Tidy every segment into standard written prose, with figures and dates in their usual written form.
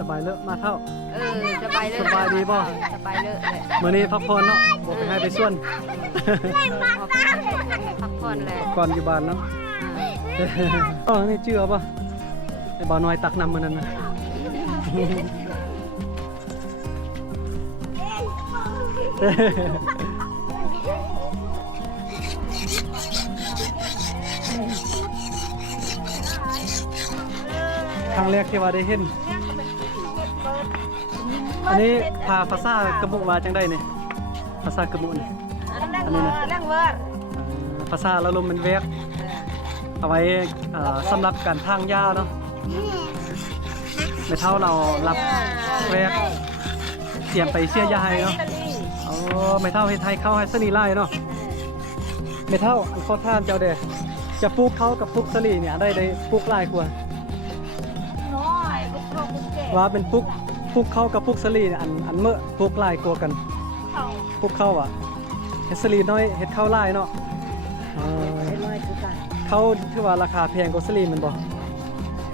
สบายเลอะมาเท่าสบายเลย สบายดีบ่ สบายเลย มื้อนี้พักผ่อนเนาะบ่ไปให้ไปส่วน พักผ่อนแล้ว ก่อนอยู่บ้านเนาะอ๋อนี่เชื่อป่ะไอ้บ่าวน้อยตักน้ำมื้อนั้นนะครั้งแรกที่ว่าได้เห็นอันนี้พาภาษากระบุมาจังได้เนี่ยภาษากระบุนี่อันนี้นะภาษาละลมเป็นเวกเอาไว้สำหรับการทางหญ้าเนาะไม่เท่าเรารับเวกเตรียมไปเสียยาให้เนาะไม่เท่าให้ไทยเข้าให้สนีไล่เนาะไม่เท่าอันข้อท่านเจ้าเด้จะปลูกเขากับปลูกสลีเนี่ยได้ปลูกไล่กว่าว่าเป็นปลูกเข้ากับปลูกสลีเนี่ยอันเมื่อปลูกไล่กว่ากันปลูกเข้าอ่ะเฮ็ดสลีน้อยเฮ็ดเข้าไล่เนาะเข้าคือว่าราคาแพงกว่าสลีมันบ่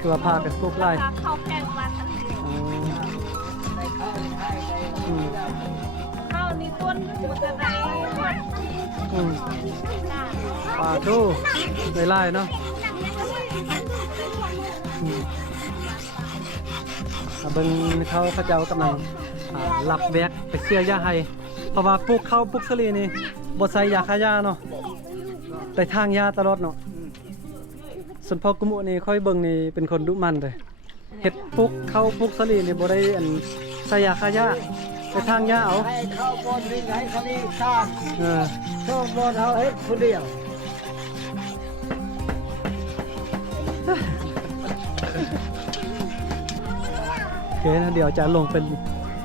คือว่าพากันปลูกไล่เข้าแพงวันเข้านี่ต้นมันจะได้ปลาทูไล่เนาะเบิ่งเขาเจ้ากำลังรับแวกไปเสียยาให้เพราะว่าปลูกข้าวปลูกสลีนี่บ่ใส่ยาฆ่าหญ้าเนาะแต่ทางยาตลอดเนาะส่วนพ่อกุมุนี่ค่อยเบิ่งนี่เป็นคนดุมันเลยเฮ็ดปลูกข้าวปลูกสลีนี่บ่ได้ใส่ยาฆ่าหญ้าแต่ทางยาเอาให้เข้าบนวิ่งให้คดีชาติชอบบนเอาเฮ็ดคนเดียวโอเคนะเดี๋ยวจะลงเป็น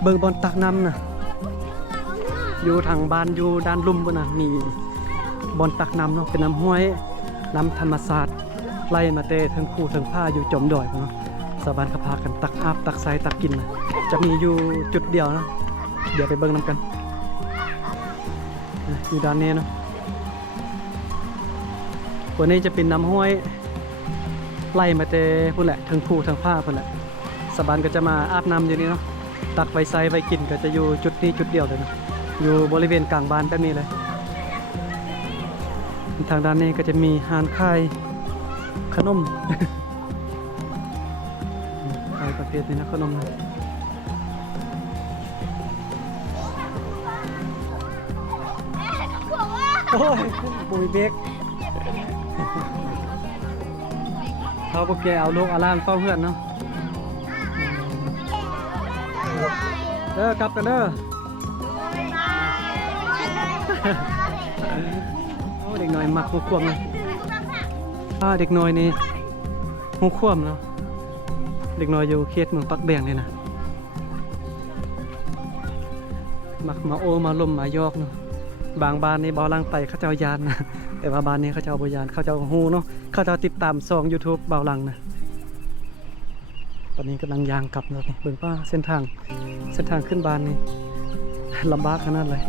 เบิ่งบอลตักน้ำนะอยู่ทางบ้านอยู่ด้านลุ่มบนน่ะมีบอลตักน้ำเนาะเป็นน้ำห้วยน้ำธรรมศาสตร์ไล่มาเตะทั้งคู่ทั้งผ้าอยู่จมดอยเนาะสาวบ้านเขาพากันตักอาบตักใส่ตักกินนะจะมีอยู่จุดเดียวนะเดี๋ยวไปเบิ่งน้ำกันอยู่ด้านนี้เนาะวันนี้จะเป็นน้ำห้วยไล่มาเตะพุ่นแหละทั้งคู่ทั้งผ้าพุ่นแหละสาวบ้านก็จะมาอาบน้ำอยู่นี่เนาะตักไว้ใส่ไว้กินก็จะอยู่จุดนี้จุดเดียวเลยนะอยู่บริเวณกลางบ้านแบบนี้เลยทางด้านนี้ก็จะมีหานขายขนม ขายประเภทนี้นะขนมนะโอ้ยปุยเบกเขาพวกแกเอาลูกอาลานเฝ้าเพื่อนเนาะกลับกันเด้อโอ้เด็กน้อยมักหูควมเลยเด็กน้อยนี่หูควมเนาะเด็กน้อยอยู่เขตเมืองปักแบงเลยนะมักมาโอมาลมมายอกเนาะบางบ้านนี่บ่ลังไปเขาเจ้ายานนะแต่ว่าบ้านนี้เขาเจ้าบ่ยานเขาเจ้าหูเนาะเขาเจ้าติดตามช่อง YouTube เบาลังนะตอนนี้กำลังยางกลับแล้วนี่เบิ่งว่าเส้นทางขึ้นบ้านนี่ลำบากขนาดเลย